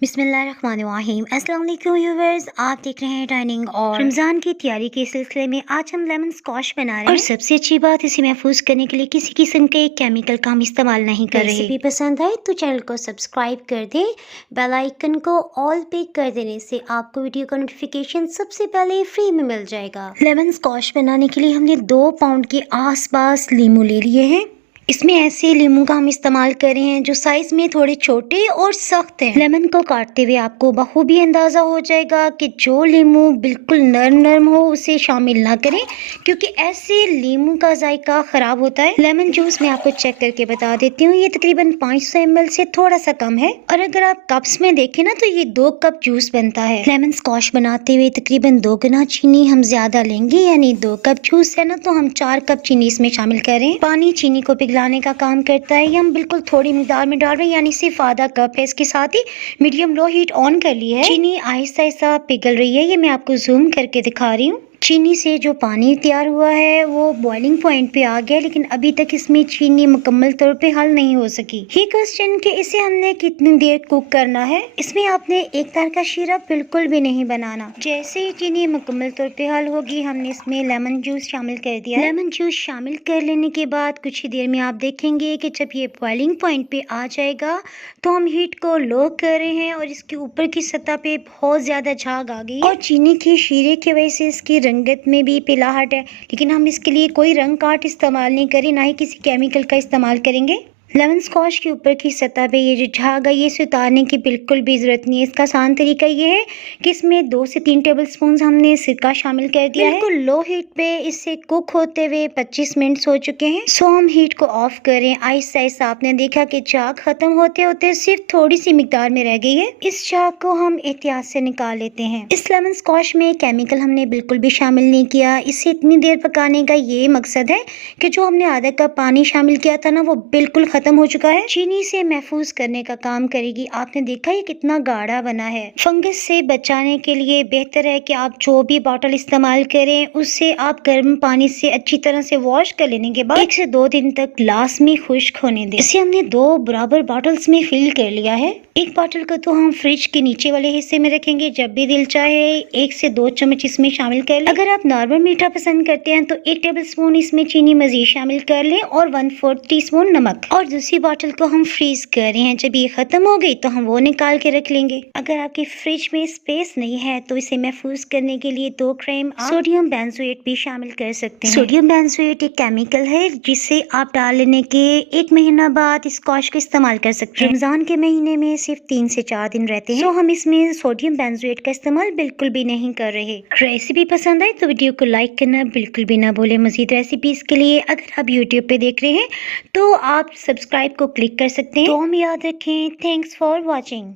बिस्मिल्लाहिर्रहमानिर्रहीम। अस्सलाम वालेकुम व्यूअर्स, आप देख रहे हैं डाइनिंग और रमज़ान की तैयारी के सिलसिले में आज हम लेमन स्क्वाश बना रहे हैं। और सबसे अच्छी बात, इसे महफूज करने के लिए किसी किस्म के केमिकल का हम इस्तेमाल नहीं कर रहे। रेसिपी पसंद आए तो चैनल को सब्सक्राइब कर दें, बेल आइकन को ऑल पे कर देने से आपको वीडियो का नोटिफिकेशन सबसे पहले फ्री में मिल जाएगा। लेमन स्क्वाश बनाने के लिए हमने 2 पाउंड के आसपास लीमू ले लिए हैं। इसमें ऐसे लीमू का हम इस्तेमाल कर रहे हैं जो साइज में थोड़े छोटे और सख्त हैं। लेमन को काटते हुए आपको बखूबी अंदाजा हो जाएगा कि जो लीमू बिल्कुल नरम नरम हो उसे शामिल ना करें, क्योंकि ऐसे लीमू का जायका खराब होता है। लेमन जूस मैं आपको चेक करके बता देती हूँ, ये तकरीबन 500 ml से थोड़ा सा कम है। और अगर आप कप्स में देखें ना तो ये 2 कप जूस बनता है। लेमन स्क्वाश बनाते हुए तकरीबन 2 गुना चीनी हम ज्यादा लेंगे, यानी 2 कप जूस है ना तो हम 4 कप चीनी इसमें शामिल करें। पानी चीनी को पिघलाने का काम करता है, ये हम बिल्कुल थोड़ी मिकदार में डाल रहे हैं, यानी सिर्फ आधा कप है। इसके साथ ही मीडियम लो हीट ऑन कर ली है। चीनी आहिस्ता आहिस्ता पिघल रही है, ये मैं आपको जूम करके दिखा रही हूँ। चीनी से जो पानी तैयार हुआ है वो बॉइलिंग पॉइंट पे आ गया, लेकिन अभी तक इसमें चीनी मुकम्मल तौर पे हल नहीं हो सकी। ये क्वेश्चन कि इसे हमने कितनी देर कुक करना है, इसमें आपने एक तरह का शीरा बिल्कुल भी नहीं बनाना। जैसे ही चीनी मुकम्मल तौर पे हल होगी, हमने इसमें लेमन जूस शामिल कर दिया। लेमन जूस शामिल कर लेने के बाद कुछ ही देर में आप देखेंगे कि जब ये बॉइलिंग पॉइंट पे आ जाएगा तो हम हीट को लो कर रहे हैं और इसके ऊपर की सतह पे बहुत ज्यादा झाग आ गई और चीनी की शीरे की वजह से इसकी रंगत में भी पिलाहट है। लेकिन हम इसके लिए कोई रंग काट इस्तेमाल नहीं करें, ना ही किसी केमिकल का इस्तेमाल करेंगे। लेमन स्क्वाश के ऊपर की सतह पे ये जो झाग है, ये इसे उतारने की बिल्कुल भी ज़रूरत नहीं है। इसका आसान तरीका ये है कि इसमें 2 से 3 टेबलस्पून हमने सिरका शामिल कर दिया है। बिल्कुल लो हीट पे इसे कुक होते हुए 25 मिनट हो चुके हैं। सो हम हीट को ऑफ करें। आहिस्ता आहिस्ता आपने देखा कि झाग खत्म होते होते सिर्फ थोड़ी सी मिकदार में रह गई है। इस झाग को हम एहतियात से निकाल लेते हैं। इस लेमन स्क्वाश में केमिकल हमने बिल्कुल भी शामिल नहीं किया। इसे इतनी देर पकाने का ये मकसद है कि जो हमने आधा कप पानी शामिल किया था ना, वो बिल्कुल खत्म हो चुका है। चीनी से महफूज करने का काम करेगी। आपने देखा ये कितना गाढ़ा बना है। फंगस से बचाने के लिए बेहतर है कि आप जो भी बॉटल इस्तेमाल करें उससे आप गर्म पानी से अच्छी तरह से वॉश कर लेने के बाद 1 से 2 दिन तक लाजमी खुश्क होने दें। इसे हमने 2 बराबर बॉटल्स में फिल कर लिया है। एक बॉटल को तो हम फ्रिज के नीचे वाले हिस्से में रखेंगे, जब भी दिल चाहे 1 से 2 चम्मच इसमें शामिल कर लें। अगर आप नॉर्मल मीठा पसंद करते हैं तो 1 टेबलस्पून इसमें चीनी मजीद शामिल कर लें और 1/4 टीस्पून नमक। और दूसरी बॉटल को हम फ्रीज कर रहे हैं। जब ये खत्म हो गई तो हम वो निकाल के रख लेंगे। अगर आपकी फ्रिज में स्पेस नहीं है तो इसे महफूज करने के लिए 2 ग्राम सोडियम बेंजोएट भी शामिल कर सकते हैं। सोडियम बेंजोएट एक केमिकल है जिसे आप डाल लेने के 1 महीना बाद स्क्वाश का इस्तेमाल कर सकते हैं। रमजान के महीने में सिर्फ 3 से 4 दिन रहते हैं, तो हम इसमें सोडियम बेंजोएट का इस्तेमाल बिल्कुल भी नहीं कर रहे। रेसिपी पसंद आए तो वीडियो को लाइक करना बिल्कुल भी ना भूलें। मजीद रेसिपीज के लिए अगर आप यूट्यूब पे देख रहे हैं तो आप सब्सक्राइब को क्लिक कर सकते हैं। तो हम याद रखें। Thanks for watching.